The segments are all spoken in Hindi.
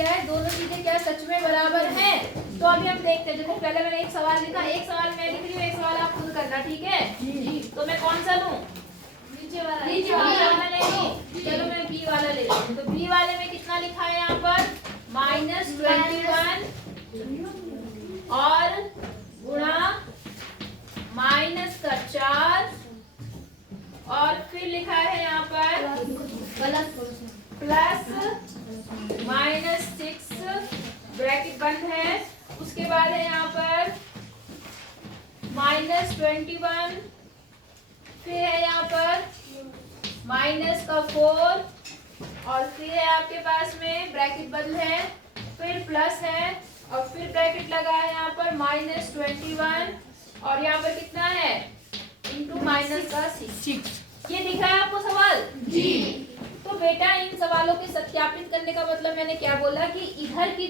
गया है दोनों चीजें क्या सच में बराबर हैं। तो अभी हम देखते हैं। देखो पहले मैंने एक सवाल लिखा, एक सवाल मैं लिख रही हूँ, एक सवाल आप खुद करना, ठीक है जी। तो मैं कौन सा लूँ? नीचे वाला ले लूँ। चलो मैं बी वाला ले लूँ। तो बी वाले में कितना लिखा है यहाँ पर? -21 और गुणा -4 और फिर लिखा है यहाँ पर प्लस -6 ब्रैकेट बंद है। उसके बाद है यहाँ पर -21, फिर है यहाँ पर -4 और फिर है आपके पास में ब्रैकेट बंद है, फिर प्लस है और फिर ब्रैकेट लगा है यहाँ पर -21 और यहाँ पर कितना है इंटू -6। ये दिखा है आपको सवाल जी। तो बेटा इन सवालों के सत्यापित करने का मतलब मैंने क्या बोला कि इधर की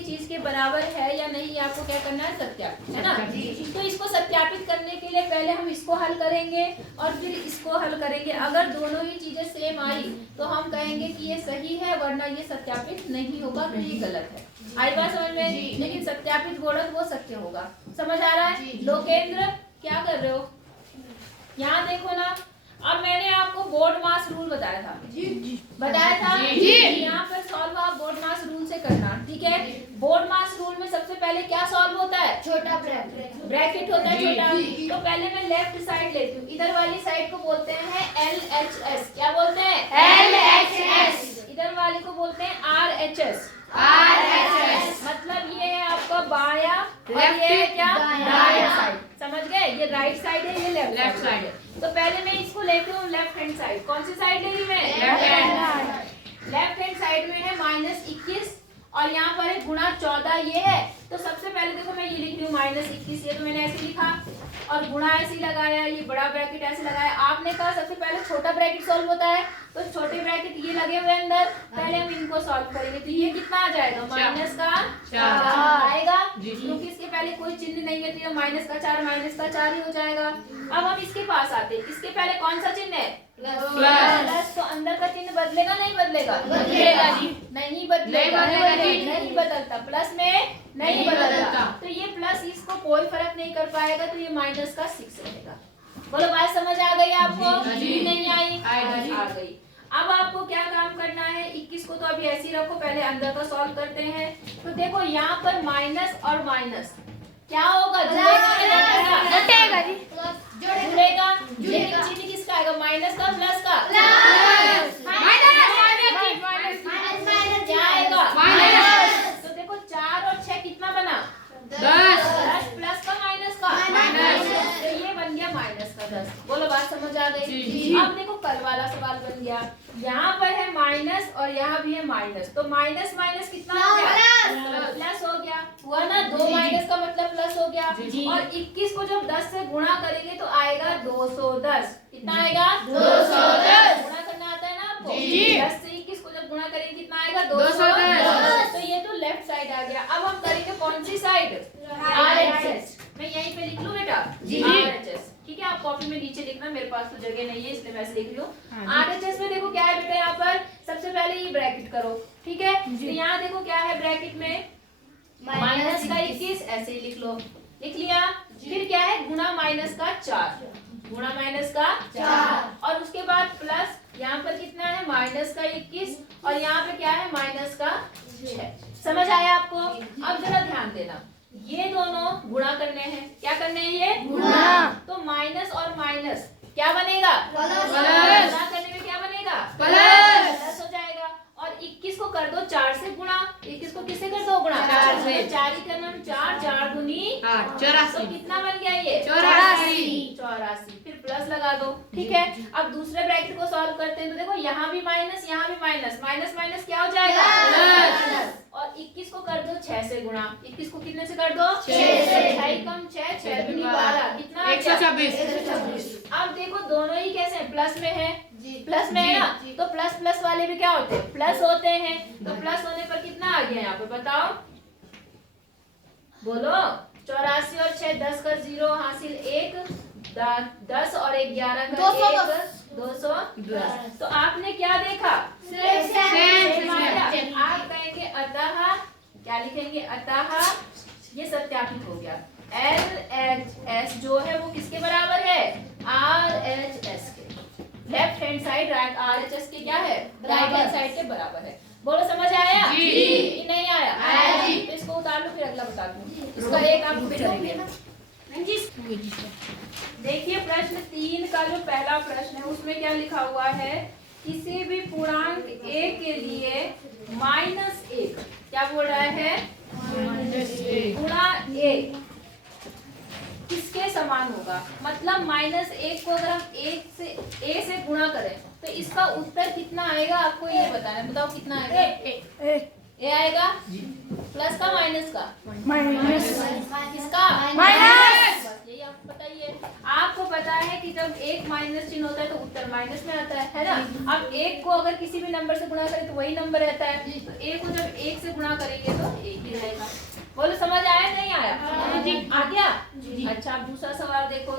चीज के बराबर है या नहीं, आपको क्या करना है? सत्यापित, है ना जी। तो इसको सत्यापित करने के लिए पहले हम इसको हल करेंगे और फिर इसको हल करेंगे। अगर दोनों ही चीजें सेम आई तो हम कहेंगे कि ये सही है, वरना ये सत्यापित नहीं होगा, तो ये गलत है। आई बात समझ में? लेकिन सत्यापित बोलत वो सत्य होगा। समझ आ रहा है? लोकेंद्र क्या कर रहे हो? यहाँ देखो ना, अब मैंने आपको बोर्ड मास रूल बताया था बताया था जी। यहाँ पर सॉल्व आप बोर्ड मास रूल से करना, ठीक है। बोर्ड मास रूल में सबसे पहले क्या सॉल्व होता है? छोटा ब्रैकेट होता है, छोटा। तो पहले मैं लेफ्ट साइड लेती हूँ। इधर वाली साइड को बोलते हैं LHS। क्या बोलते हैं? LHS। इधर वाली को बोलते हैं RHS। मतलब ये है आपका बाया और ये है क्या? दाया साइड। समझ गए? ये राइट साइड है, ये लेफ्ट साइड है। तो पहले मैं इसको लेती हूँ लेफ्ट हैंड साइड। कौन सी साइड ले रही हूँ मैं? लेफ्ट हैंड साइड में है -21 और यहाँ पर है गुणा 14 ये है। तो सबसे पहले देखो मैं ये लिख रही हूँ -21, ये तो मैंने ऐसे लिखा और गुणा ऐसे लगाया, ये बड़ा ब्रैकेट ऐसे लगाया। आपने कहा सबसे पहले छोटा ब्रैकेट सॉल्व होता है, तो छोटे ब्रैकेट ये लगे हुए अंदर, पहले हम इनको सॉल्व करेंगे। तो ये कितना आ जाएगा? -4 आएगा, क्योंकि इसके पहले कोई चिन्ह नहीं है, तो -4 ही हो जाएगा। अब हम इसके पास आते हैं। इसके पहले कौन सा चिन्ह है? प्लस। तो अंदर का चिन्ह बदलेगा नहीं बदलेगा? बदलेगा जी। नहीं बदलेगा, नहीं बदलता। प्लस में नहीं बदलता। तो ये प्लस इसको कोई फर्क नहीं कर पाएगा, तो ये -6 रहेगा। बोलो बात समझ आ गई आपको? जी नहीं आई? आ गई। अब आपको क्या काम करना है? 21 को तो अभी ऐसे ही रखो, पहले अंदर का सॉल्व करते हैं। तो देखो यहाँ पर माइनस और माइनस क्या होगा? जुड़ेगा जी। जुड़ेगा। चिन्ह किसका आएगा? माइनस का, प्लस का? क्या आएगा? तो देखो 4 और 6 कितना बना? 10 प्लस का माइनस का? तो ये बन गया -10। बोलो बात समझ आ गई? अब देखो कल वाला सवाल बन गया। यहाँ पर है माइनस और यहाँ भी है माइनस, तो माइनस माइनस कितना हो गया? प्लस हो गया। हुआ ना? 2 माइनस का मतलब प्लस हो गया। और 21 को जब 10 से गुणा करेंगे तो आएगा 210। कितना आएगा? 210। गुणा करना आता है ना आपको? 10 से 21 को जब गुणा करेंगे कितना आएगा? 210। तो ये तो लेफ्ट साइड आ गया। अब हम करेंगे कौन सी साइड? RHS। मैं यहीं पे लिख लूं बेटा? RHS, ठीक है। आप कॉपी में नीचे लिखना, मेरे पास तो जगह नहीं है इसलिए मैं ऐसे लिख लूं। RHS में देखो क्या है बेटा? यहाँ पर सबसे पहले ये ब्रैकेट करो, ठीक है। तो यहाँ देखो क्या है ब्रैकेट में? -21 ऐसे ही लिख लो। लिख लिया। फिर क्या है? गुणा -4, गुणा -4 और उसके बाद प्लस। यहाँ पर कितना है? -21 और यहाँ पे क्या है? -6। समझ आया आपको? अब जरा ध्यान देना, ये दोनों गुणा करने हैं। क्या करने हैं? ये गुणा। तो माइनस और माइनस क्या बनेगा? प्लस। गुणा करने में क्या बनेगा? प्लस हो जाएगा। और 21 को कर दो 4 से गुणा। 21 को किससे कर दो? गुणा 4 से। 4 ही करना, 4 दूनी 84। तो कितना बन गया ये? 84। फिर प्लस लगा दो, ठीक है। अब दूसरे ब्रैकेट को सॉल्व करते हैं। तो देखो यहाँ भी माइनस, यहाँ भी माइनस, माइनस माइनस क्या हो जाएगा? प्लस। और 21 को कर दो 6 से गुणा। 21 को कितने से कर दो? 6 से। 6 कम 6, 6 दूनी 12, कितना? 126। अब देखो दोनों ही कैसे हैं? प्लस में है, प्लस में है ना? तो प्लस प्लस वाले भी क्या होते हैं? प्लस होते हैं। तो प्लस होने पर कितना आ गया यहाँ पे? बताओ, बोलो। 84 और 6 10 कर 0 हासिल 1, 10 और 11 का 210। तो आपने क्या देखा? आप कहेंगे अतः, क्या लिखेंगे? अतः ये सत्यापित हो गया। LHS जो है वो किसके बराबर है? RHS के। लेफ्ट हैंड साइड RHS के क्या है? राइट हैंड साइड के बराबर है। बोलो समझ आया? जी। नहीं आया? आया जी। तो इसको उतार लो, फिर अगला बता दूं। इसका एक आपको करेंगे। देखिए प्रश्न 3 का जो पहला प्रश्न है उसमें क्या लिखा हुआ है? किसी भी पूर्णांक a के लिए -1 क्या बोल रहा है? गुणा a किसके समान होगा? मतलब -1 को अगर हम a से गुणा करें तो इसका उत्तर कितना आएगा आपको ये बताना है। बताओ कितना आएगा? ए आएगा। प्लस का माइनस का? माइनस। किसका? माइनस। यही आपको बताइए। आपको पता है कि जब एक माइनस चिन्ह होता है तो उत्तर माइनस में आता है ना? अब एक को अगर किसी भी नंबर से गुणा करें तो वही नंबर रहता है। तो एक को जब एक से गुणा करेंगे तो एक ही रहेगा। बोलो समझ आया नहीं आया? आ गया? अच्छा अब दूसरा सवाल देखो।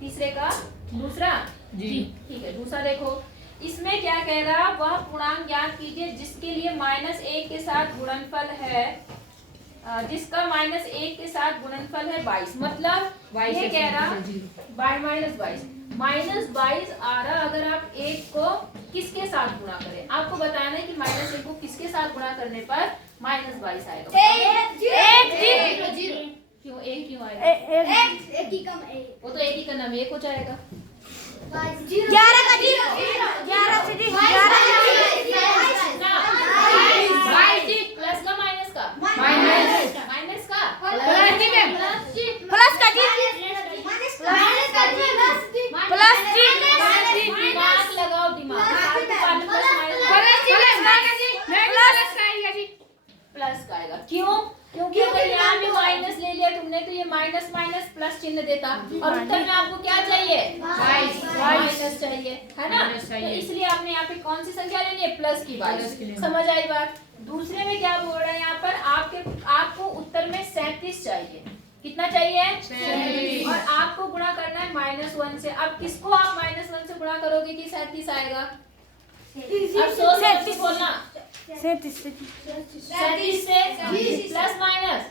तीसरे का दूसरा जी ठीक है। दूसरा देखो, इसमें क्या कह रहा? वह पूर्णांक ज्ञात कीजिए जिसके लिए -1 के साथ गुणनफल है, जिसका -1 के साथ गुणनफल है 22। मतलब ये कह रहा -22 आ रहा अगर आप 1 को किसके साथ गुणा करें। आपको बताना है कि -1 को किसके साथ गुणा करने पर -22 आएगा। क्यों एक क्यों आएगा? एक ही कम एक, वो तो एक ही का नाम एक हो जाएगा। 11 का 11 से 22 प्लस का माइनस का? माइनस का प्लस का दिमाग लगाओ, दिमाग। प्लस का आएगा। क्यों? क्योंकि अगर यहाँ भी माइनस ले लिया तुमने तो ये माइनस माइनस प्लस चिन्ह देता और उत्तर में आपको क्या चाहिए? माइनस चाहिए, है ना? तो इसलिए आपने यहाँ पे कौन सी संख्या लेनी है? प्लस की 22। समझ आई बात? दूसरे में क्या बोल रहा है यहाँ पर? आपको उत्तर में 37 चाहिए। कितना चाहिए? 37। और आपको गुणा करना है -1 से। अब किसको आप -1 से गुणा करोगे कि 37 आएगा? अब सोच समझ के बोलना। 37 से प्लस माइनस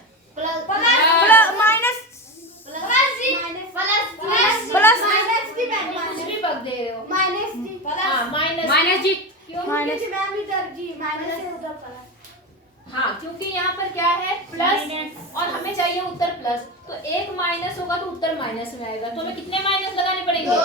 कुछ भी बग दे रहे हो। माइनस जी क्यों? हाँ क्योंकि यहाँ पर क्या है? प्लस और हमें चाहिए उत्तर प्लस। तो एक माइनस होगा तो उत्तर माइनस में आएगा। तो हमें कितने माइनस लगाने पड़ेंगे? 2।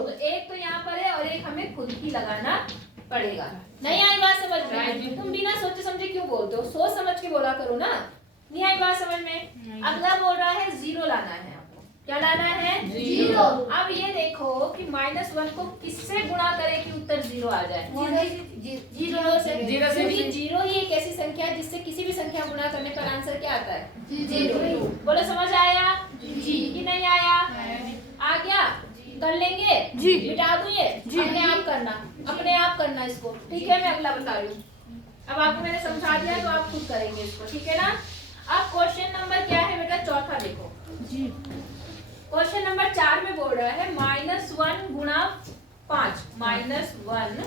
तो एक तो यहाँ पर है और एक हमें खुद ही लगाना पड़ेगा। नहीं आई बात समझ में? तुम बिना सोचे समझे क्यों बोलते हो? सोच समझ के बोला करो ना। नहीं आई बात समझ में? अगला बोल रहा है 0 लाना है आपको। क्या लाना है? 0। अब ये देखो कि -1 को किससे गुणा करें कि उत्तर 0 आ जाए? 0 से। क्योंकि 0 ही एक ऐसी संख्या है जिससे किसी भी संख्या गुणा करने पर आंसर क्या आता है? 0। बोलो समझ आया? जी कि नहीं आया? आ गया? कर लेंगे जी। मिटा दूं ये? जी। अपने आप करना इसको। ठीक है मैं अगला बता रही हूँ। अब आपको मैंने समझा दिया तो आप खुद करेंगे इसको। ठीक है ना? अब क्वेश्चन नंबर क्या है बेटा? चौथा देखो जी। क्वेश्चन नंबर 4 में बोल रहा है -1 गुणा 5। -1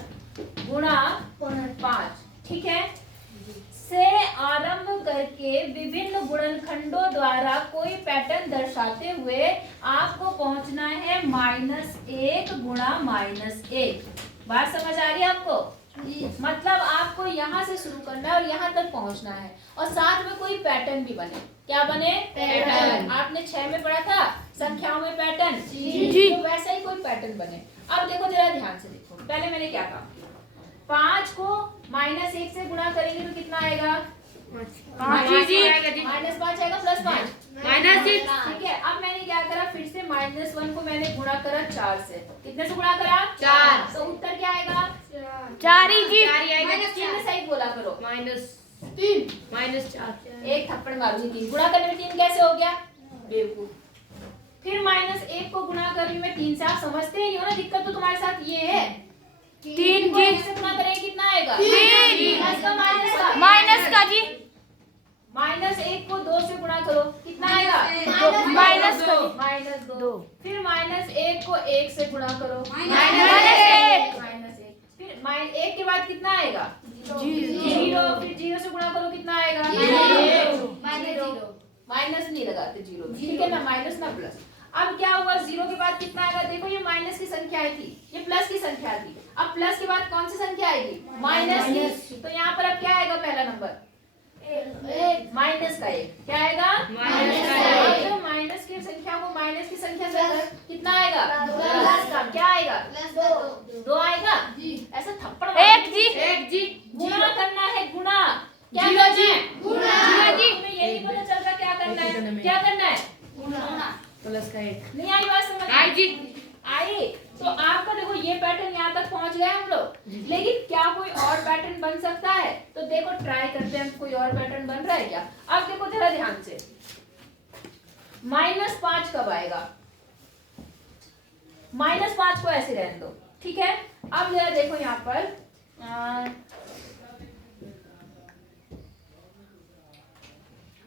गुणा 5 ठीक है से आरंभ करके विभिन्न गुणनखंडों द्वारा कोई पैटर्न दर्शाते हुए आपको पहुंचना है -1 गुणा -1। बात समझ आ रही है आपको? मतलब आपको यहाँ से शुरू करना है और यहाँ तक पहुँचना है और साथ में कोई पैटर्न भी बने। क्या बने? पैटर्न। आपने 6 में पढ़ा था संख्याओं में पैटर्न जी। तो वैसा ही कोई पैटर्न बने। अब देखो जरा ध्यान से देखो। पहले मैंने क्या कहा? 5 को -1 से गुणा करेंगे तो कितना आएगा? -5 आएगा प्लस 5 ठीक है। अब मैंने क्या करा? फिर से -1 को मैंने गुणा करा 4 से। कितने से गुणा करा? 4। तो उत्तर क्या आएगा? 4 ही जी। चिन्ह सही बोला करो। -4। एक थप्पड़ मारूंगी। 3 गुणा करने में 3 कैसे हो गया? बेवकूफ। फिर -1 को गुणा कर रही हूँ मैं 3 से। आप समझते ही हो ना? दिक्कत तो तुम्हारे साथ ये है। 3 से गुणा करेंगे कितना आएगा? 3। प्लस का माइनस का? माइनस का जी। -1 को 2 से गुणा करो, कितना आएगा? -2। फिर -1 को 1 से गुणा करो, -1। फिर -1 के बाद कितना आएगा? 0। फिर 0 से गुणा करो, कितना आएगा? -0। माइनस नहीं लगाते 0 में, ठीक है ना, माइनस ना प्लस। अब क्या हुआ? 0 के बाद कितना आएगा? देखो ये माइनस की संख्या थी, ये प्लस की संख्या थी। अब प्लस के बाद कौन सी संख्या आएगी? माइनस की। तो यहाँ पर अब क्या आएगा? पहला नंबर माइनस का 1। क्या आएगा? माइनस की संख्या को माइनस की संख्या से अगर कितना आएगा? प्लस का क्या आएगा? 2 आएगा। ऐसा थप्पड़ 1 जी गुणा करना है, गुणा। क्या करना है? तुम्हें ये नहीं पता चल रहा क्या करना है? क्या करना है? प्लस का 1। नहीं आई बात समझ? आई जी। आई। तो आपका देखो ये पैटर्न यहाँ तक पहुंच गए हम लोग, लेकिन क्या कोई और पैटर्न बन सकता है? तो देखो ट्राई करते हैं, कोई और पैटर्न बन रहा है क्या? अब देखो जरा ध्यान से, -5 कब आएगा? -5 को ऐसे रहने दो, ठीक है। अब जरा देखो यहाँ पर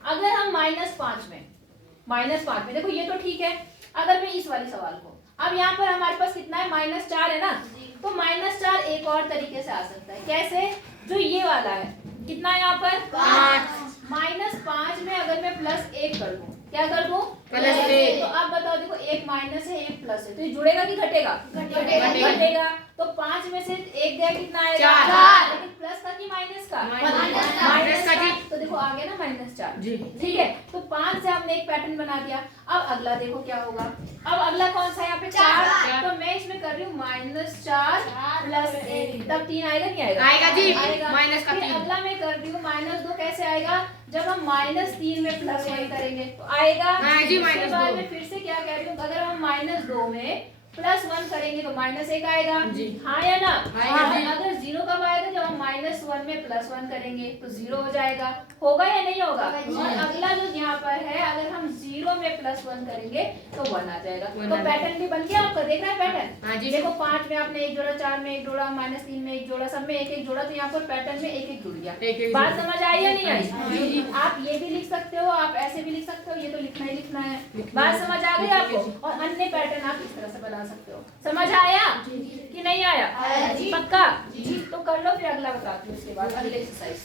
अगर हम -5 में देखो ये तो ठीक है। अगर मैं इस वाली सवाल को, अब यहाँ पर हमारे पास कितना है? -4 है ना, तो -4 एक और तरीके से आ सकता है। कैसे? जो ये वाला है, कितना है यहाँ पर? 5 में अगर मैं +1 कर दूं, क्या कर दूं? +1। तो अब बताओ, देखो एक माइनस है एक प्लस है, तो ये जुड़ेगा कि घटेगा? घटेगा। तो 5 में से 1 गया, कितना आएगा? 4। लेकिन प्लस का कि माइनस का? माइनस का। तो देखो आ गया ना -4, ठीक है। तो 5 से हमने एक पैटर्न बना दिया। अब अगला देखो क्या होगा। अब अगला कौन सा है? यहाँ पे 4। तो मैं इसमें कर रही हूँ -4 + 1, तब 3 आएगा नहीं आएगा? आएगा जी, आएगा। माइनस का 3। अगला मैं कर रही हूँ -2, कैसे आएगा? जब हम -3 में +1 करेंगे तो आएगा जी। उसके बाद में फिर से क्या कह रही हूँ, अगर हम -2 में +1 करेंगे तो -1 आएगा जी। हाँ या ना? आएगा। अगर 0 कब आएगा? जब हम -1 में +1 करेंगे तो 0 हो जाएगा। होगा या नहीं होगा? और अगला जो यहाँ पर है, अगर हम 0 में +1 करेंगे तो 1 आ जाएगा। तो पैटर्न भी बन गया आपका, देख रहा है पैटर्न? देखो 5 में आपने 1 जोड़ा, 4 में 1 जोड़ा, -3 में 1 जोड़ा, सब में 1 जोड़ा, तो यहाँ पर पैटर्न में 1 जुड़ गया। बात समझ आई या नहीं आई? आप ये भी लिख सकते हो, आप ऐसे भी लिख सकते हो, ये तो लिखना ही लिखना है। बात समझ आ गई आपको? और अन्य पैटर्न आप इस तरह से बना सकते हो। समझ आया कि नहीं आया? पक्का? तो कर लो, फिर अगला बताती हूँ उसके बाद, अगले एक्सरसाइज।